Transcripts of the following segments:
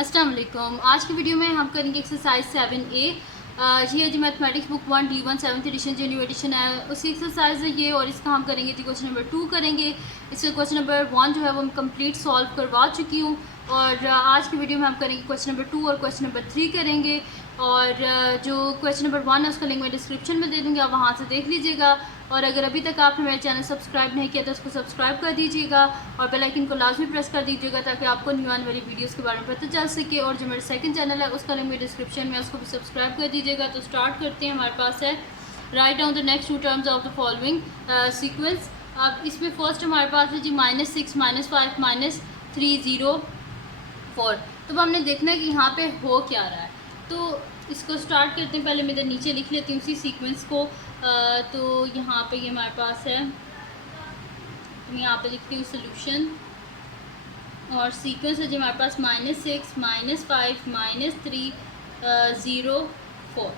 अस्सलाम वालेकुम। आज की वीडियो में हम करेंगे एक्सरसाइज 7A। ये है जी mathematics book 1 D1 7th edition जो न्यू एडिशन है उसी एक्सरसाइज है ये, और इसका हम करेंगे जी क्वेश्चन नंबर 2 करेंगे। इसका क्वेश्चन नंबर 1 जो है वो मैं कंप्लीट सॉल्व करवा चुकी हूँ, और आज की वीडियो में हम करेंगे क्वेश्चन नंबर 2 और क्वेश्चन नंबर 3 करेंगे। और जो क्वेश्चन नंबर 1 है उसका लिंक मैं डिस्क्रिप्शन में दे दूँगी, आप वहाँ से देख लीजिएगा। और अगर अभी तक आपने मेरे चैनल सब्सक्राइब नहीं किया तो उसको सब्सक्राइब कर दीजिएगा और बेल आइकन को लाजमी प्रेस कर दीजिएगा ताकि आपको न्यू आने वाली वीडियोस के बारे में पता चल सके। और जो मेरा सेकंड चैनल है उसका लिंक मेरे डिस्क्रिप्शन में, उसको भी सब्सक्राइब कर दीजिएगा। तो स्टार्ट करते हैं। हमारे पास है write down the next two terms of the following sequence. अब इसमें फर्स्ट हमारे पास है जी -6 -5 -3 0 4। तो हमने देखना है कि यहाँ पे हो क्या रहा है, तो इसको स्टार्ट करते हैं। पहले मैं इधर नीचे लिख लेती हूँ उसी सीक्वेंस को। तो यहाँ पे ये हमारे पास है, मैं यहाँ पे लिखती हूँ सोल्यूशन, और सीक्वेंस है जी हमारे पास -6 -5 -3 0 4।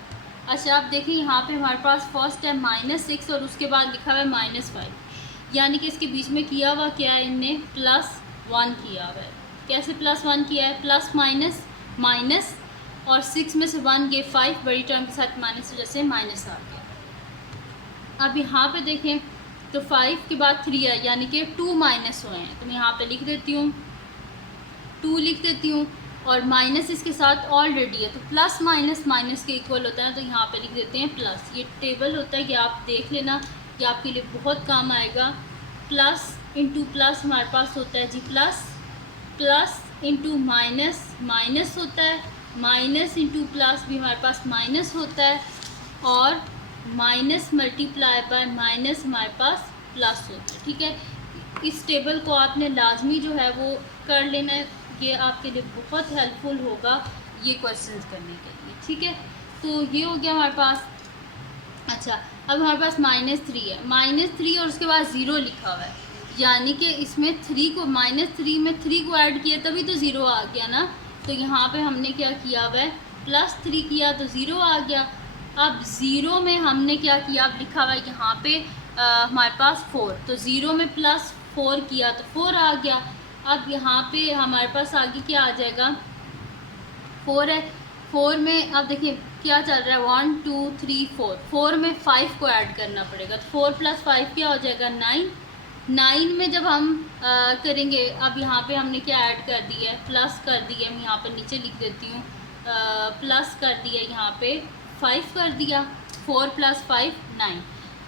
अच्छा आप देखें यहाँ पे हमारे पास फर्स्ट है -6 और उसके बाद लिखा हुआ है -5, यानी कि इसके बीच में किया हुआ क्या है, इनने +1 किया हुआ है। कैसे +1 किया है, प्लस माइनस माइनस, और 6 में से 1 गए 5, बड़ी टर्म के साथ माइनस की वजह से माइनस आ गया। अब यहाँ पे देखें तो 5 के बाद 3 है, यानी कि 2 माइनस हुए हैं। तो मैं यहाँ पे लिख देती हूँ 2 लिख देती हूँ, और माइनस इसके साथ ऑलरेडी है तो प्लस माइनस माइनस के इक्वल होता है, तो यहाँ पे लिख देते हैं प्लस। ये टेबल होता है कि आप देख लेना, ये आपके लिए बहुत काम आएगा। प्लस इंटू प्लस हमारे पास होता है जी plus, plus into minus minus होता है, माइनस इंटू प्लस भी हमारे पास माइनस होता है, और माइनस मल्टीप्लाई बाय माइनस हमारे पास प्लस होता है। ठीक है, इस टेबल को आपने लाजमी जो है वो कर लेना है, ये आपके लिए बहुत हेल्पफुल होगा ये क्वेश्चंस करने के लिए। ठीक है, तो ये हो गया हमारे पास। अच्छा अब हमारे पास -3 है, -3 और उसके बाद 0 लिखा हुआ है, यानी कि इसमें 3 को -3 में 3 को ऐड किया तभी तो 0 आ गया ना। तो यहाँ पे हमने क्या किया हुआ है, +3 किया तो 0 आ गया। अब 0 में हमने क्या किया, अब लिखा हुआ है यहाँ पे हमारे पास 4, तो 0 में +4 किया तो 4 आ गया। अब यहाँ पे हमारे पास आगे क्या आ जाएगा, 4 है। 4 में अब देखिए क्या चल रहा है, 1 2 3 4, 4 में 5 को ऐड करना पड़ेगा, तो 4 + 5 क्या हो जाएगा 9। 9 में जब हम करेंगे, अब यहाँ पे हमने क्या ऐड कर दिया है, प्लस कर दिया है। मैं यहाँ पे नीचे लिख देती हूँ प्लस कर दिया, यहाँ पे 5 कर दिया, 4 + 5 9।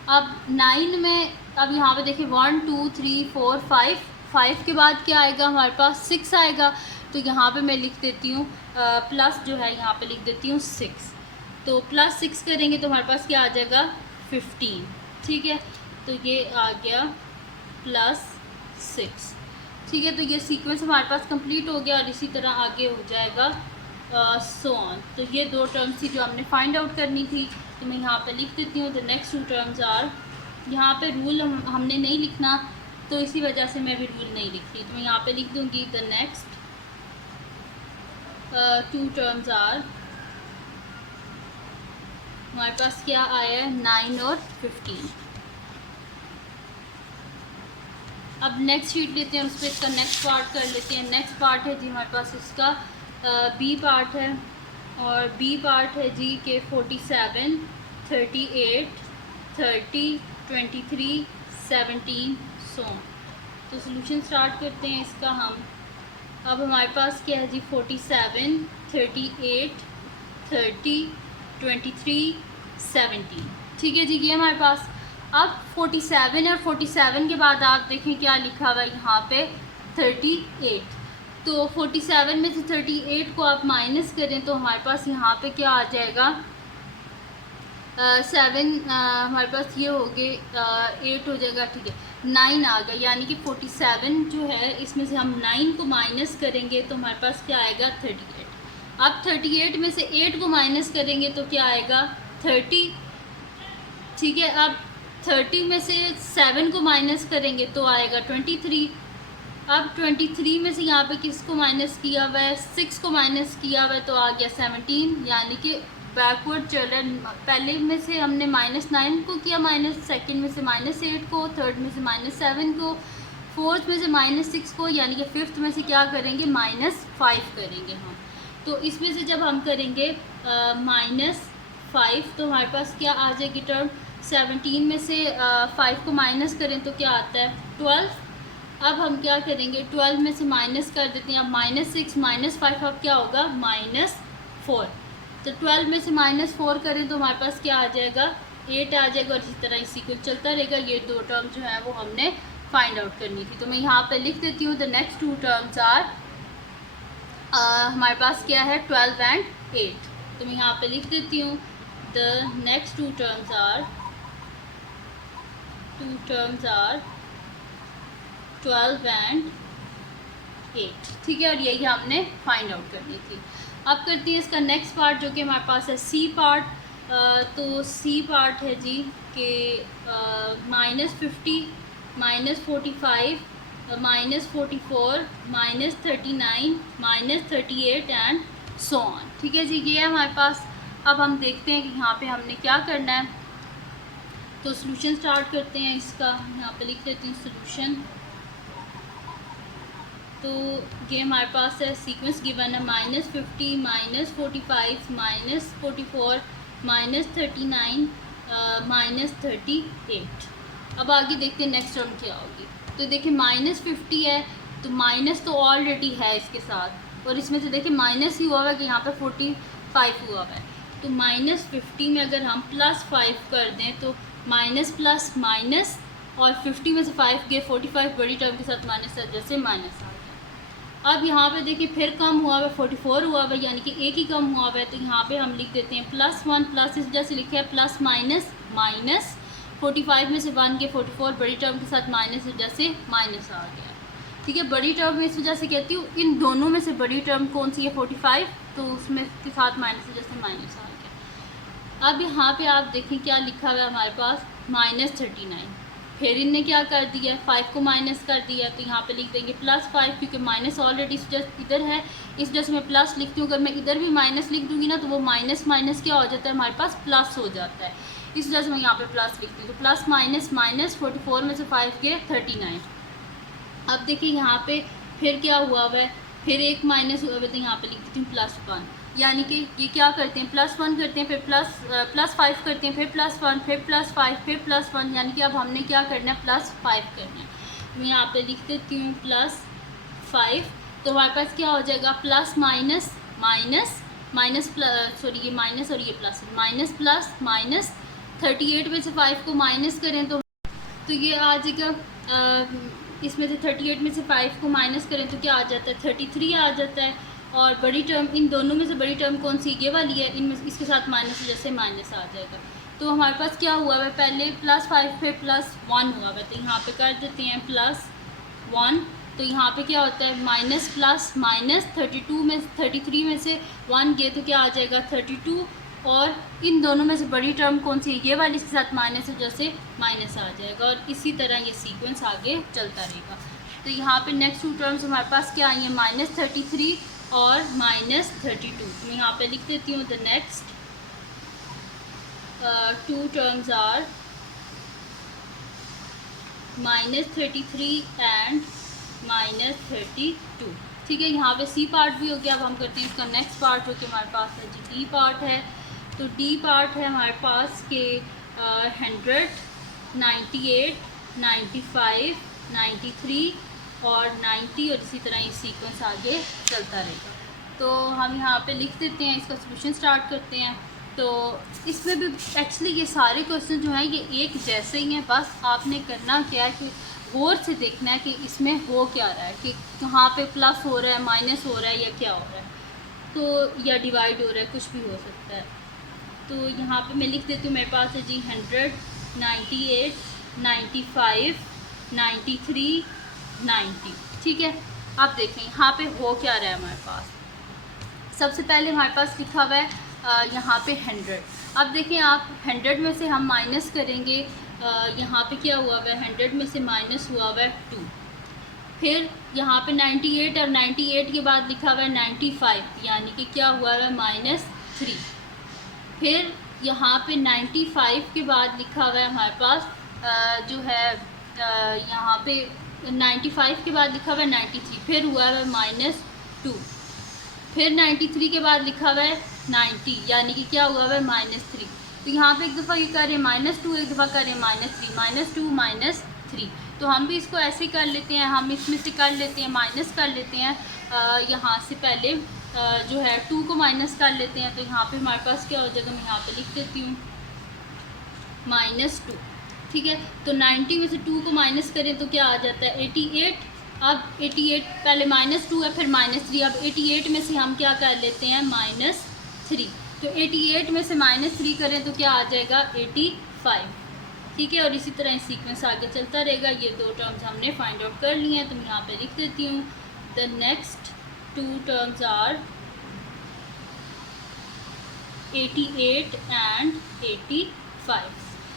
अब 9 में अब यहाँ पे देखिए 1 2 3 4 5, 5 के बाद क्या आएगा हमारे पास 6 आएगा। तो यहाँ पे मैं लिख देती हूँ प्लस जो है यहाँ पे लिख देती हूँ 6। तो +6 करेंगे तो हमारे पास क्या आ जाएगा 15। ठीक है, तो ये आ गया +6। ठीक है, तो ये सीक्वेंस हमारे पास कंप्लीट हो गया, और इसी तरह आगे हो जाएगा सो ऑन। तो ये 2 टर्म्स थी जो हमने फाइंड आउट करनी थी, तो मैं यहाँ पे लिख देती हूँ द नेक्स्ट 2 टर्म्स आर। यहाँ पे रूल हमने नहीं लिखना, तो इसी वजह से मैं भी रूल नहीं लिखती, तो मैं यहाँ पे लिख दूँगी द नेक्स्ट 2 टर्म्स आर। हमारे पास क्या आया है 9 और 15। अब नेक्स्ट शीट लेते हैं, उस पर इसका नेक्स्ट पार्ट कर लेते हैं। नेक्स्ट पार्ट है जी हमारे पास इसका बी पार्ट है, और बी पार्ट है जी के 47 38 30 23 17 सो। तो सोल्यूशन स्टार्ट करते हैं इसका हम। अब हमारे पास क्या है जी 47 38 30 23 17। ठीक है जी, ये हमारे पास। अब 47 और 47 के बाद आप देखें क्या लिखा हुआ है यहाँ पे 38। तो 47 में से 38 को आप माइनस करें तो हमारे पास यहाँ पे क्या आ जाएगा 7, हमारे पास ये हो गए 8 हो जाएगा। ठीक है, 9 आ गया, यानी कि 47 जो है इसमें से हम 9 को माइनस करेंगे तो हमारे पास क्या आएगा 38। अब 38 में से 8 को माइनस करेंगे तो क्या आएगा 30। ठीक है, अब 30 में से 7 को माइनस करेंगे तो आएगा 23। अब 23 में से यहाँ पे किसको माइनस किया हुआ है, 6 को माइनस किया हुआ है, तो आ गया 17, यानी कि बैकवर्ड चल रहा है। पहले में से हमने -9 को किया माइनस, सेकंड में से -8 को, थर्ड में से -7 को, फोर्थ में से -6 को यानी कि फिफ्थ में से क्या करेंगे, -5 करेंगे हम। तो इसमें से जब हम करेंगे -5 तो हमारे पास क्या आ जाएगी टर्म, 17 में से 5 को माइनस करें तो क्या आता है, 12। अब हम क्या करेंगे, 12 में से माइनस कर देते हैं। अब -6 -5 अब क्या होगा, -4। तो 12 में से -4 करें तो हमारे पास क्या आ जाएगा, 8 आ जाएगा। और इसी तरह इसी को चलता रहेगा। ये दो टर्म जो है वो हमने फाइंड आउट करनी थी। तो मैं यहाँ पे लिख देती हूँ the next two terms are, हमारे पास क्या है 12 एंड 8। तो मैं यहाँ पे लिख देती हूँ the next two terms are 12 and 8। ठीक है, और यही हमने फाइंड आउट करनी थी। अब करती है इसका नेक्स्ट पार्ट जो कि हमारे पास है सी पार्ट। तो सी पार्ट है जी कि -50 -45 -44 -39 -38 एंड सो ऑन। ठीक है जी, ये है हमारे पास। अब हम देखते हैं कि यहाँ पे हमने क्या करना है। तो सॉल्यूशन स्टार्ट करते हैं इसका। यहाँ पे लिख देती हूँ सॉल्यूशन। तो ये हमारे पास है सीक्वेंस गिवन है -50 -45 -44 -39 -38। अब आगे देखते हैं नेक्स्ट टर्म क्या होगी। तो देखिए -50 है तो माइनस तो ऑलरेडी है इसके साथ, और इसमें से देखिए माइनस ही हुआ हुआ है कि यहाँ पे 45 हुआ हुआ है। तो -50 में अगर हम +5 कर दें तो माइनस प्लस माइनस, और 50 में से 5 गए 45 बड़ी टर्म के साथ माइनस है, जैसे माइनस आ गया। अब यहाँ पे देखिए फिर कम हुआ हुआ है, 44 हुआ हुआ है, यानी कि एक ही कम हुआ हुआ है। तो यहाँ पे हम लिख देते हैं +1 प्लस, इस वजह से लिखा है प्लस माइनस माइनस। 45 में से 1 के 44 बड़ी टर्म के साथ माइनस, वजह से माइनस आ गया। ठीक है, बड़ी टर्म में इस वजह से कहती हूँ इन दोनों में से बड़ी टर्म कौन सी है, 45, तो उसमें के साथ माइनस, वजह से माइनस आ गया। अब यहाँ पे आप देखें क्या लिखा हुआ है हमारे पास -39। फिर इनने क्या कर दिया, 5 को माइनस कर दिया। तो यहाँ पे लिख देंगे +5, क्योंकि माइनस ऑलरेडी इधर है, इस वजह से मैं प्लस लिखती हूँ। अगर मैं इधर भी माइनस लिख दूँगी ना तो वो माइनस माइनस क्या हो जाता है, हमारे पास प्लस हो जाता है, इस वजह से मैं यहाँ पे प्लस लिखती हूँ। तो प्लस माइनस माइनस, 44 में से 5 के 39। अब देखिए यहाँ पे फिर क्या हुआ हुआ है, फिर एक माइनस हुआ हुआ है, तो यहाँ पे लिख देती हूँ +1। यानी कि ये क्या करते हैं, +1 करते हैं, फिर +5 करते हैं, फिर +1, फिर +5, फिर +1, यानी कि अब हमने क्या करना है, +5 करना है। मैं यहाँ पे लिख देती हूँ +5। तो हमारे पास क्या हो जाएगा, plus minus minus minus sorry ये माइनस और ये प्लस, माइनस प्लस माइनस। 38 में से 5 को माइनस करें तो ये आ जाएगा, इसमें से 38 में से 5 को माइनस करें तो क्या आ जाता है, 33 आ जाता है। और बड़ी टर्म, इन दोनों में से बड़ी टर्म कौन सी, ये वाली है, इनमें इसके साथ माइनस, जैसे माइनस आ जाएगा। तो हमारे पास क्या हुआ है, पहले +5 फिर +1 हुआ है। तो यहाँ पे कर देते हैं +1। तो यहाँ पे क्या होता है, माइनस प्लस माइनस। 33 में से 1 गए तो क्या आ जाएगा, 32। और इन दोनों में से बड़ी टर्म कौन सी है, ये वाली, इसके साथ माइनस है, जैसे माइनस आ जाएगा। और इसी तरह ये सीक्वेंस आगे चलता रहेगा। तो यहाँ पे नेक्स्ट टू टर्म्स हमारे पास क्या आई है, -33 और -32। मैं यहाँ पे लिख देती हूँ the next two terms are -33 and -32। ठीक है, यहाँ पे सी पार्ट भी हो गया। अब हम करते हैं इसका नेक्स्ट पार्ट, जो कि हमारे पास है जी डी पार्ट है। तो डी पार्ट है हमारे पास के 100, 98, 95, 93 और 90, और इसी तरह ये सीक्वेंस आगे चलता रहेगा। तो हम यहाँ पे लिख देते हैं, इसका सॉल्यूशन स्टार्ट करते हैं। तो इसमें भी एक्चुअली ये सारे क्वेश्चन जो हैं ये एक जैसे ही हैं, बस आपने करना क्या है कि गौर से देखना है कि इसमें हो क्या रहा है, कि कहाँ पे प्लस हो रहा है, माइनस हो रहा है, या क्या हो रहा है, तो या डिवाइड हो रहा है, कुछ भी हो सकता है। तो यहाँ पे मैं लिख देती हूँ, मेरे पास है जी 100, 98, 95, 93, 90। ठीक है, अब देखें यहाँ पे हो क्या रहा है हमारे पास। सबसे पहले हमारे पास लिखा हुआ है यहाँ पे 100। अब देखें आप 100 में से हम माइनस करेंगे, यहाँ पे क्या हुआ हुआ है, 100 में से माइनस हुआ हुआ है 2। फिर यहाँ पे 98 और 98 के बाद लिखा हुआ है 95, यानी कि क्या हुआ है, -3। फिर यहाँ पे 95 के बाद लिखा हुआ है हमारे पास जो है यहाँ पे 95 के बाद लिखा हुआ है 93, फिर हुआ है -2, फिर 93 के बाद लिखा हुआ है 90, यानी कि क्या हुआ है -3। तो यहाँ पे एक दफ़ा ये कर रहे हैं -2, एक दफ़ा कर रहे हैं -3, -2 -3। तो हम भी इसको ऐसे ही कर लेते हैं, हम इसमें से कर लेते हैं, माइनस कर लेते हैं। यहाँ से पहले जो है 2 को माइनस कर लेते हैं। तो यहाँ पे हमारे पास क्या हो जाएगा, मैं यहाँ पे लिख देती हूँ -2, ठीक है। तो 90 में से 2 को माइनस करें तो क्या आ जाता है 88। अब 88 पहले -2 है, फिर -3। अब 88 में से हम क्या कर लेते हैं -3। तो 88 में से -3 करें तो क्या आ जाएगा 85, ठीक है। और इसी तरह सीक्वेंस आगे चलता रहेगा। ये दो टर्म्स हमने फाइंड आउट कर लिए हैं, तो मैं यहाँ पे लिख देती हूँ the next 2 terms are 88 and 85।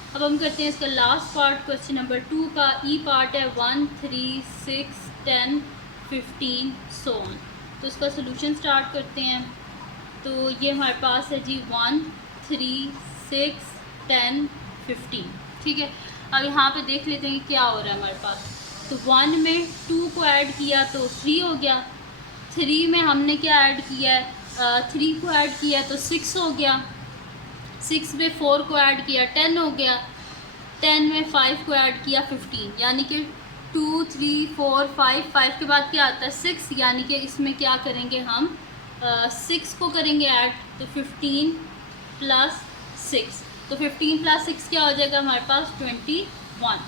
अब हम करते हैं इसका लास्ट पार्ट, क्वेश्चन नंबर 2 का। ई पार्ट है 1, 3, 6, 10, 15 सो ऑन। तो इसका सोल्यूशन स्टार्ट करते हैं। तो ये हमारे पास है जी 1, 3, 6, 10, 15, ठीक है। अब यहाँ पे देख लेते हैं कि क्या हो रहा है हमारे पास। तो 1 में 2 को ऐड किया तो 3 हो गया। 3 में हमने क्या ऐड किया है, 3 को ऐड किया तो 6 हो गया। 6 में 4 को ऐड किया 10 हो गया। 10 में 5 को ऐड किया 15, यानी कि 2, 3, 4, 5 के बाद क्या आता है 6, यानी कि इसमें क्या करेंगे हम 6 को करेंगे ऐड। तो 15 + 6, तो 15 + 6 क्या हो जाएगा हमारे पास 21।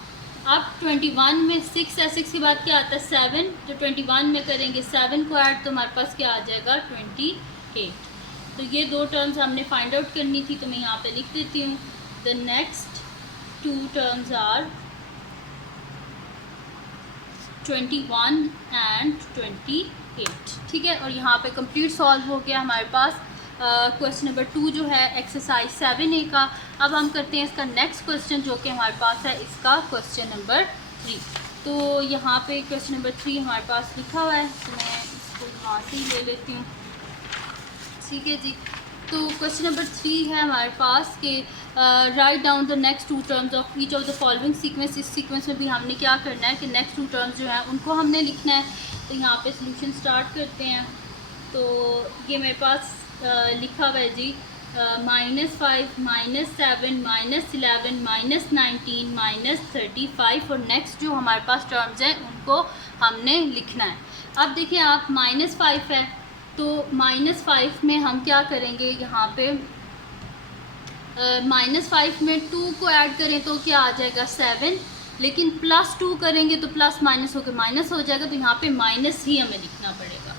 अब 21 में 6 है, 6 के बाद क्या आता है 7, तो 21 में करेंगे 7 को ऐड, तो हमारे पास क्या आ जाएगा 28। तो ये दो टर्म्स हमने फाइंड आउट करनी थी, तो मैं यहाँ पे लिख देती हूँ the next 2 terms are 21 and 28, ठीक है। और यहाँ पे कंप्लीट सॉल्व हो गया हमारे पास क्वेश्चन नंबर 2 जो है एक्सरसाइज 7A का। अब हम करते हैं इसका नेक्स्ट क्वेश्चन जो कि हमारे पास है इसका क्वेश्चन नंबर 3। तो यहाँ पे क्वेश्चन नंबर 3 हमारे पास लिखा हुआ है, तो मैं इसको यहाँ से ही ले लेती हूँ, ठीक है जी। तो क्वेश्चन नंबर 3 है हमारे पास कि right down the next 2 terms of each of the following sequence. इस सीक्वेंस में भी हमने क्या करना है कि नेक्स्ट 2 टर्म्स जो हैं उनको हमने लिखना है। तो यहाँ पे सॉल्यूशन स्टार्ट करते हैं। तो ये मेरे पास लिखा हुआ है जी -5, -7, -11, -19, -35 और नेक्स्ट जो हमारे पास टर्म्स हैं उनको हमने लिखना है। अब देखिए आप -5 है, तो -5 में हम क्या करेंगे, यहाँ पे -5 में 2 को ऐड करें तो क्या आ जाएगा 7, लेकिन +2 करेंगे तो प्लस माइनस होकर माइनस हो जाएगा, तो यहाँ पे माइनस ही हमें लिखना पड़ेगा।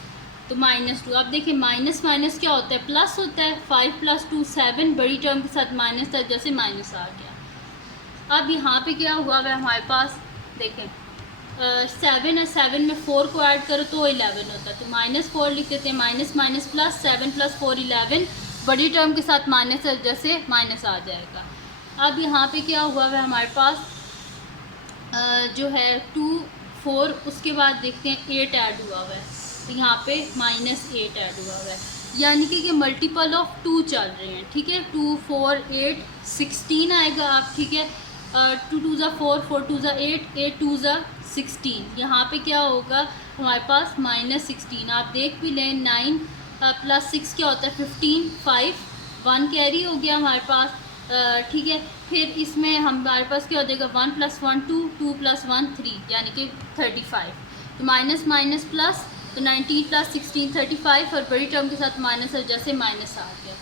तो -2, अब देखिए माइनस माइनस क्या होता है प्लस होता है। 5 + 2 7, बड़ी टर्म के साथ माइनस था, जैसे माइनस आ गया। अब यहाँ पे क्या हुआ है हमारे पास, देखें 7 है, 7 में 4 को ऐड करो तो 11 होता है, तो -4 लिख देते हैं। माइनस माइनस प्लस, 7 + 4 11, बड़ी टर्म के साथ माइनस है, जैसे माइनस आ जाएगा। अब यहाँ पे क्या हुआ है हमारे पास जो है 2, 4, उसके बाद देखते हैं 8 ऐड हुआ है, तो यहाँ पे -8 ऐड हुआ है, यानी कि ये मल्टीपल ऑफ 2 चल रहे हैं, ठीक है। 2, 4, 8, 16 आएगा आप, ठीक है। 2 2 ज़ा 4, 4 2 ज़ा 8, 8 2 ज़ा 16। यहाँ पे क्या होगा हमारे पास -16। आप देख भी लें 9 + 6 क्या होता है 15, 5, 1 कैरी हो गया हमारे पास, ठीक है। फिर इसमें हमारे पास क्या हो जाएगा 1 + 1 2, 2 + 1 3, यानी कि 35। तो माइनस माइनस प्लस, तो 19 + 16 35, और बड़ी टर्म के साथ माइनस है, जैसे माइनस आ गया।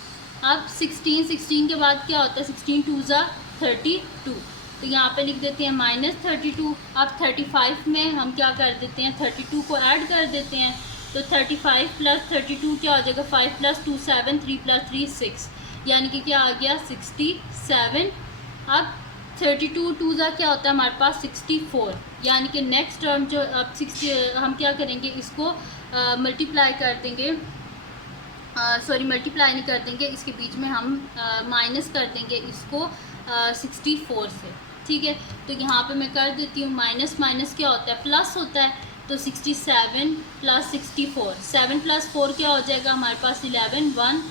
अब 16 के बाद क्या होता है 16 2 ज़ा 32, तो यहाँ पे लिख देते हैं -32। अब 35 में हम क्या कर देते हैं 32 को ऐड कर देते हैं, तो 35 + 32 क्या हो जाएगा 5 + 2 7, 3 + 3 6, यानी कि क्या आ गया 67। अब 32 2 ज़ा क्या होता है हमारे पास 64, यानी कि नेक्स्ट टर्म जो अब 60 हम क्या करेंगे इसको मल्टीप्लाई कर देंगे, सॉरी मल्टीप्लाई नहीं कर देंगे, इसके बीच में हम माइनस कर देंगे इसको 64 से, ठीक है। तो यहाँ पे मैं कर देती हूँ माइनस माइनस क्या होता है प्लस होता है, तो 67 + 64, 7 + 4 क्या हो जाएगा हमारे पास 11,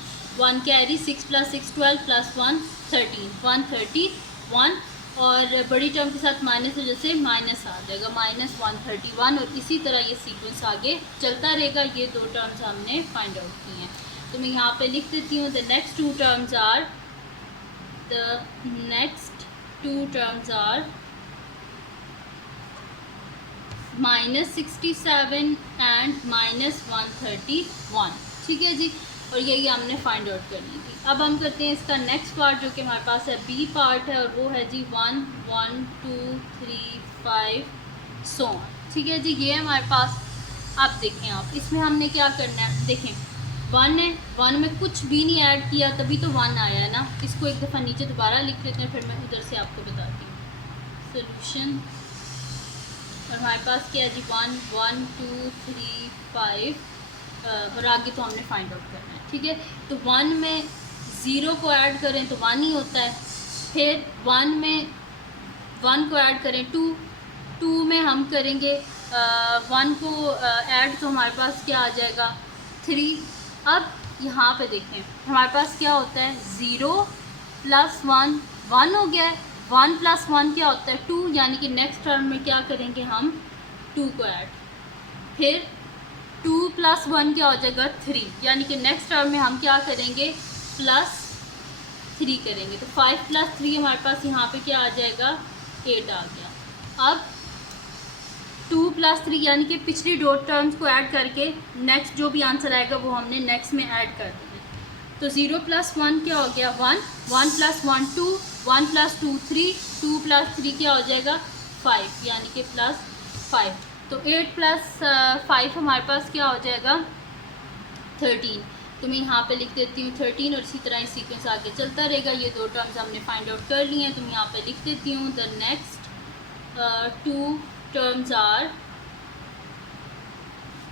1 कैरी, 6 + 6 12 + 1 13, 131, और बड़ी टर्म के साथ माइनस वजह से माइनस आ जाएगा -131, और इसी तरह ये सीक्वेंस आगे चलता रहेगा। ये दो टर्म्स हमने फाइंड आउट की हैं, तो मैं यहाँ पे लिख देती हूँ the next two terms are -67 and -131। ठीक है जी, और यही हमने फाइंड आउट करनी थी। अब हम करते हैं इसका नेक्स्ट पार्ट जो कि हमारे पास है बी पार्ट है, और वो है जी 1 1 2 3 5 सो ऑन। ठीक है जी, ये हमारे पास। अब देखें आप इसमें हमने क्या करना है, देखें 1 है, 1 में कुछ भी नहीं ऐड किया तभी तो 1 आया है ना। इसको एक दफ़ा नीचे दोबारा लिख लेते हैं, फिर मैं उधर से आपको बताती हूँ सोल्यूशन। और हमारे पास क्या है जी 1 1 2 3 5, और आगे तो हमने फाइंड आउट करना है। ठीक है, तो 1 में 0 को ऐड करें तो 1 ही होता है, फिर 1 में 1 को ऐड करें 2 में हम करेंगे 1 को ऐड तो हमारे पास क्या आ जाएगा 3। अब यहाँ पे देखें हमारे पास क्या होता है 0 + 1 1 हो गया है, 1 + 1 क्या होता है 2, यानी कि नेक्स्ट टर्म में क्या करेंगे हम 2 को ऐड, फिर 2 + 1 क्या हो जाएगा 3, यानी कि नेक्स्ट टर्म में हम क्या करेंगे +3 करेंगे। तो 5 + 3 हमारे पास यहाँ पे क्या आ जाएगा 8 आ गया। अब 2 + 3 यानी कि पिछली दो टर्म्स को ऐड करके नेक्स्ट जो भी आंसर आएगा वो हमने नेक्स्ट में ऐड कर देना। तो 0 + 1 क्या हो गया 1, 1 + 1 2, 1 + 2 3, 2 + 3 क्या हो जाएगा 5, यानी कि +5। तो 8 + 5 हमारे पास क्या हो जाएगा 13। तो मैं यहाँ पे लिख देती हूँ 13, और इसी तरह सीक्वेंस आगे चलता रहेगा। ये दो टर्म्स हमने फाइंड आउट कर लिए हैं, तो मैं यहाँ पे लिख देती हूँ द नेक्स्ट 2 टर्म्स आर,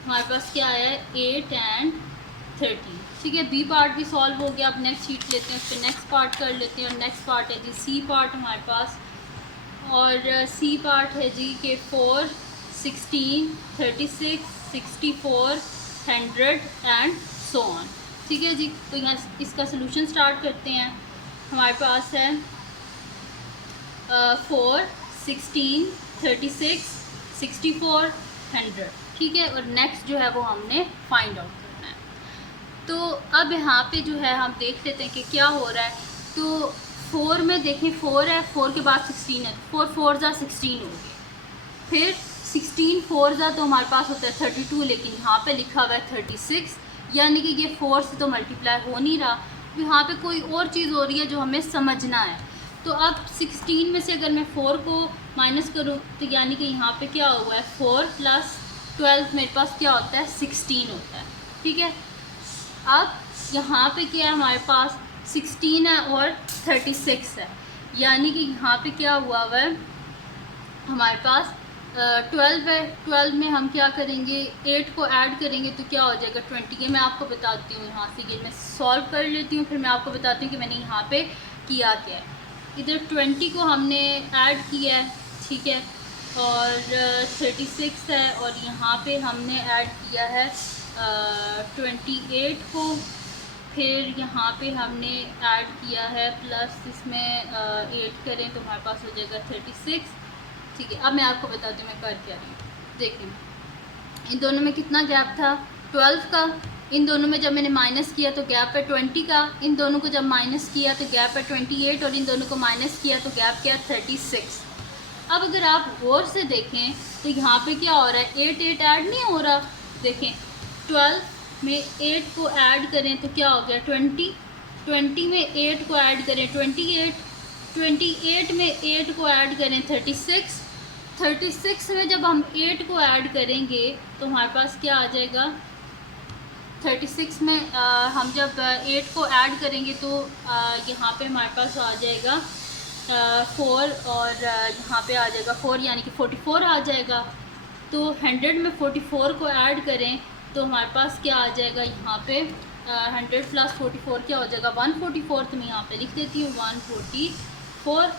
हमारे पास क्या आया है 8 एंड 13। ठीक है, बी पार्ट भी सॉल्व हो गया। अब नेक्स्ट शीट लेते हैं, उस पर नेक्स्ट पार्ट कर लेते हैं। और नेक्स्ट पार्ट है जी सी पार्ट हमारे पास, और सी पार्ट है जी के 4 16 36 64 100 एंड सो ऑन। ठीक है जी, तो यहाँ इसका सोल्यूशन स्टार्ट करते हैं। हमारे पास है 4 16 36 64 100। ठीक है, और नेक्स्ट जो है वो हमने फाइंड आउट करना है। तो अब यहाँ पे जो है हम देख लेते हैं कि क्या हो रहा है। तो 4 में देखें 4 है, 4 के बाद 16 है, 4 4 जा 16 हो गए, फिर 16 4 जा तो हमारे पास होता है 32, लेकिन यहाँ पे लिखा हुआ है 36, यानी कि ये 4 से तो मल्टीप्लाई हो नहीं रहा। तो यहाँ पे कोई और चीज़ हो रही है जो हमें समझना है। तो अब 16 में से अगर मैं 4 को माइनस करूँ तो यानी कि यहाँ पे क्या हुआ है 4 + 12 मेरे पास क्या होता है 16 होता है। ठीक है, अब यहाँ पे क्या है हमारे पास 16 है और 36 है, यानी कि यहाँ पे क्या हुआ है हमारे पास 12 है। 12 में हम क्या करेंगे 8 को ऐड करेंगे तो क्या हो जाएगा 20। ये मैं आपको बताती हूँ, यहाँ से ये मैं सॉल्व कर लेती हूँ, फिर मैं आपको बताती हूँ कि मैंने यहाँ पे किया क्या है। इधर 20 को हमने ऐड किया है, ठीक है, और 36 है, और यहाँ पे हमने ऐड किया है 28 को, फिर यहाँ पे हमने ऐड किया है प्लस इसमें 8 करें तो हमारे पास हो जाएगा 36। ठीक है, अब मैं आपको बताती हूँ मैं कर क्या रही हूँ। देखें इन दोनों में कितना गैप था 12 का, इन दोनों में जब मैंने माइनस किया तो गैप है 20 का, इन दोनों को जब माइनस किया तो गैप है 28, और इन दोनों को माइनस किया तो गैप क्या 36। अब अगर आप गौर से देखें तो यहाँ पे क्या हो रहा है 8 8 ऐड नहीं हो रहा। देखें 12 में 8 को ऐड करें तो क्या हो गया 20, 20 में 8 को ऐड करें 28, 28 में 8 को ऐड करें 36, 36 में जब हम 8 को ऐड करेंगे तो हमारे पास क्या आ जाएगा 36 में हम जब 8 को ऐड करेंगे तो यहाँ पे हमारे पास आ जाएगा 4, और यहाँ पे आ जाएगा 4, यानी कि 44 आ जाएगा। तो 100 में 44 को ऐड करें तो हमारे पास क्या आ जाएगा यहाँ पे 100 + 44 क्या हो जाएगा 144। तो मैं यहाँ पे लिख देती हूँ 144।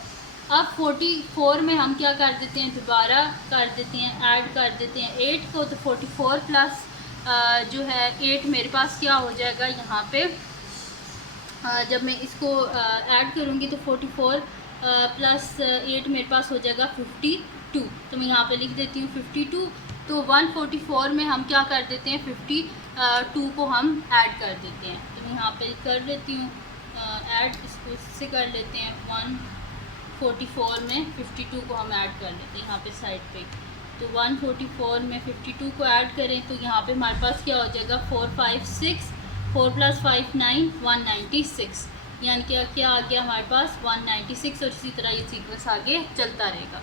अब 44 में हम क्या कर देते हैं दोबारा कर देते हैं ऐड कर देते हैं 8 को, तो 44 प्लस जो है 8 मेरे पास क्या हो जाएगा यहाँ पे जब मैं इसको ऐड करूँगी तो 44 प्लस 8 मेरे पास हो जाएगा 52। तो मैं यहाँ पे लिख देती हूँ 52। तो 144 में हम क्या कर देते हैं, 52 को हम ऐड कर देते हैं। तो मैं यहाँ पे कर लेती हूँ ऐड, इससे कर लेते हैं 144 में 52 को हम ऐड कर लेते हैं यहाँ पे साइड पे। तो 144 में 52 को ऐड करें तो यहाँ पे हमारे पास क्या हो जाएगा 4 5 6, 4 + 5 9, 196। यानी कि क्या आ गया हमारे पास 196। और इसी तरह ये सीक्वेंस आगे चलता रहेगा।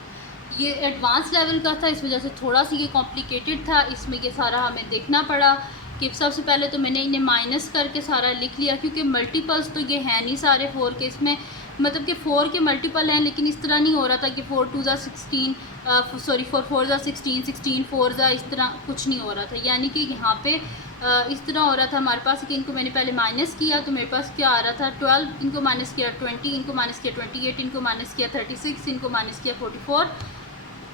ये एडवांस लेवल का था, इस वजह से थोड़ा सा ये कॉम्प्लिकेटेड था। इसमें ये सारा हमें देखना पड़ा कि सबसे पहले तो मैंने इन्हें माइनस करके सारा लिख लिया, क्योंकि मल्टीपल्स तो ये हैं नहीं सारे 4 के। इसमें मतलब कि 4 के मल्टीपल हैं, लेकिन इस तरह नहीं हो रहा था कि 4 2 ज़ा 16, सॉरी 4 4 ज़ा 16, 16 4 ज़ा, इस तरह कुछ नहीं हो रहा था। यानी कि यहाँ पे इस तरह हो रहा था हमारे पास कि इनको मैंने पहले माइनस किया तो मेरे पास क्या आ रहा था 12, इनको माइनस किया 20, इनको माइनस किया 28, इनको माइनस किया 36, इनको माइनस किया 44।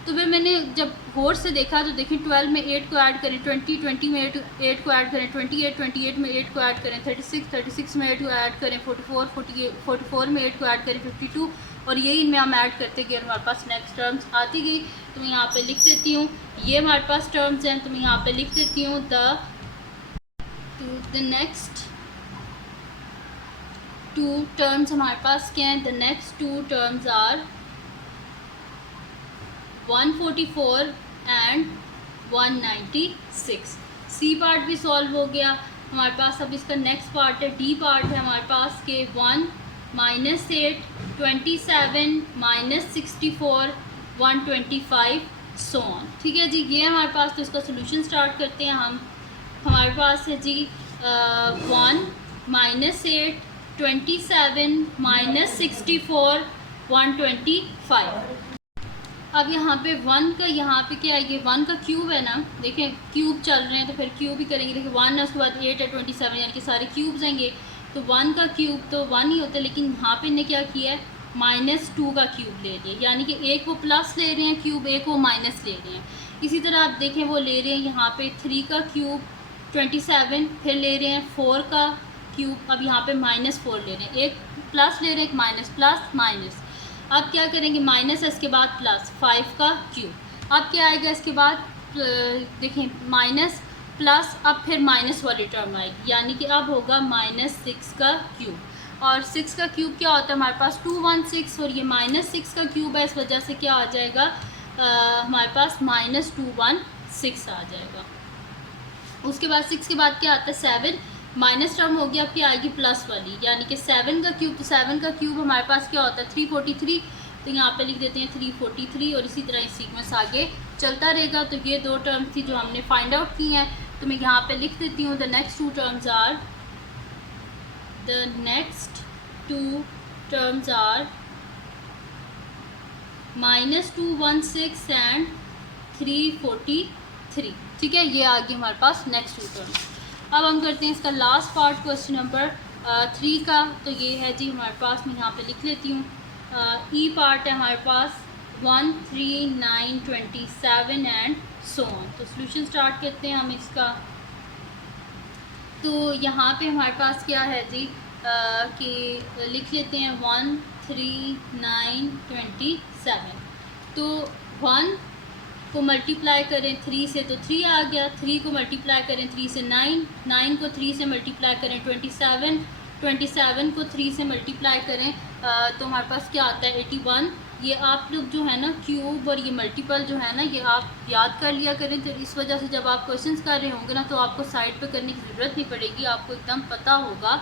तो फिर मैंने जब गौर से देखा तो देखें 12 में 8 को ऐड करें 20, 20 में 8 को ऐड करें 28, 28 में 8 को ऐड करें 36, 36 में 8 को ऐड करें 44, 44 में 8 को ऐड करें 52। और यही इनमें हम ऐड करते गए, हमारे पास नेक्स्ट टर्म्स आती गई। तो मैं यहाँ पे लिख देती हूँ ये हमारे पास टर्म्स हैं। तो मैं यहाँ पे लिख देती हूँ द नेक्स्ट 2 टर्म्स हमारे पास क्या हैं। The next 2 terms are 144 and 196। C part भी सॉल्व हो गया हमारे पास। अब इसका नेक्स्ट पार्ट है, डी पार्ट है हमारे पास के 1 -8 27 -64 125 सो ऑन। ठीक है जी, ये हमारे पास। तो इसका सोल्यूशन स्टार्ट करते हैं हम। हमारे पास है जी 1 -8 27 -64 125। अब यहाँ पे 1 का, यहाँ पे क्या है, ये 1 का क्यूब है ना, देखें क्यूब चल रहे हैं तो फिर क्यूब ही करेंगे। देखिए 1 है, उसके बाद 8 है, 27, यानी कि सारे क्यूब्स आएंगे। तो 1 का क्यूब तो 1 ही होता है, लेकिन यहाँ पे इन्हें क्या किया है -2 का क्यूब ले लिया, यानी कि एक वो प्लस ले रहे हैं क्यूब, एक वो माइनस ले रहे हैं। इसी तरह आप देखें वो ले रहे हैं यहाँ पे 3 का क्यूब 27, फिर ले रहे हैं 4 का क्यूब, अब यहाँ पे -4 ले रहे हैं, एक प्लस ले रहे हैं एक माइनस, प्लस माइनस। अब क्या करेंगे माइनस है, इसके बाद प्लस 5 का क्यूब। अब क्या आएगा इसके बाद, देखें माइनस प्लस, अब फिर माइनस वाली टर्म आएगी, यानी कि अब होगा -6 का क्यूब। और 6 का क्यूब क्या होता है हमारे पास 216, और ये -6 का क्यूब है, इस वजह से क्या आ जाएगा हमारे पास -216 आ जाएगा। उसके बाद 6 के बाद क्या आता है 7, माइनस टर्म हो गया, अब क्या आएगी प्लस वाली, यानी कि 7 का क्यूब। तो 7 का क्यूब हमारे पास क्या होता है 343। तो यहाँ पे लिख देते हैं 343, और इसी तरह इस सीक्वेंस आगे चलता रहेगा। तो ये 2 टर्म्स थी जो हमने फाइंड आउट की हैं। तो मैं यहाँ पे लिख देती हूँ the next 2 terms are -216 and 343। ठीक है, ये आ गई हमारे पास नेक्स्ट 2 टर्म्स। अब हम करते हैं इसका लास्ट पार्ट, क्वेश्चन नंबर 3 का। तो ये है जी हमारे पास, मैं यहाँ पे लिख लेती हूँ ई पार्ट है हमारे पास 1 3 9 27 एंड सो ऑन। तो सोल्यूशन स्टार्ट करते हैं हम इसका। तो यहाँ पे हमारे पास क्या है जी कि लिख लेते हैं 1 3 9 27। तो 1 को मल्टीप्लाई करें 3 से तो 3 आ गया, 3 को मल्टीप्लाई करें 3 से 9, 9 को 3 से मल्टीप्लाई करें 27, 27 को 3 से मल्टीप्लाई करें तो हमारे पास क्या आता है 81। ये आप लोग जो है ना क्यूब और ये मल्टीपल जो है ना, ये आप याद कर लिया करें। तो इस वजह से जब आप क्वेश्चंस कर रहे होंगे ना, तो आपको साइड पे करने की ज़रूरत नहीं पड़ेगी, आपको एकदम पता होगा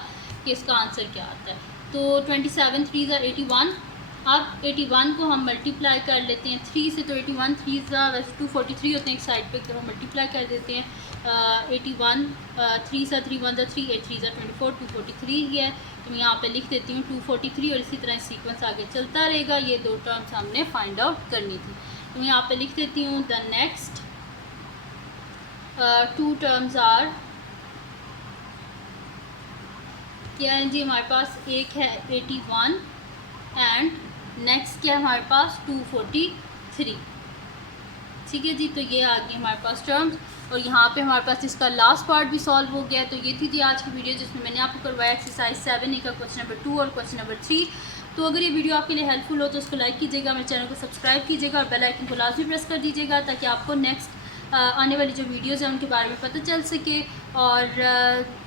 कि इसका आंसर क्या आता है। तो 27 3 ज़ा 81। अब 81 को हम मल्टीप्लाई कर लेते हैं 3 से। तो 81 3 ज़ा वैसे 243 होते हैं, एक साइड पे तो हम मल्टीप्लाई कर देते हैं 81 3 सा 3 1 ज़ा 3 8 3 ज़ा 24 243 ही है। तो मैं यहाँ पे लिख देती हूँ 243, और इसी तरह सीक्वेंस आगे चलता रहेगा। ये 2 टर्म्स हमने फाइंड आउट करनी थी। तो मैं यहाँ पे लिख देती हूँ द नेक्स्ट 2 टर्म्स आर, क्या है जी हमारे पास, एक है 81 एंड नेक्स्ट क्या है हमारे पास 243। ठीक है जी, तो ये आ गई हमारे पास टर्म्स। और यहाँ पे हमारे पास इसका लास्ट पार्ट भी सॉल्व हो गया। तो ये थी जी आज की वीडियो जिसमें मैंने आपको करवाया एक्सरसाइज 7A का क्वेश्चन नंबर 2 और क्वेश्चन नंबर 3। तो अगर ये वीडियो आपके लिए हेल्पफुल हो तो उसको लाइक कीजिएगा, मेरे चैनल को सब्सक्राइब कीजिएगा और बेल आइकन को लाजमी प्रेस कर दीजिएगा ताकि आपको नेक्स्ट आने वाली जो वीडियोज़ हैं उनके बारे में पता चल सके। और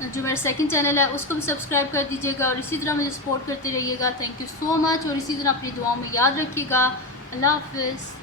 जो मेरा सेकंड चैनल है उसको भी सब्सक्राइब कर दीजिएगा और इसी तरह मुझे सपोर्ट करते रहिएगा। थैंक यू सो मच और इसी तरह अपनी दुआओं में याद रखिएगा। अल्लाह हाफ़िज़।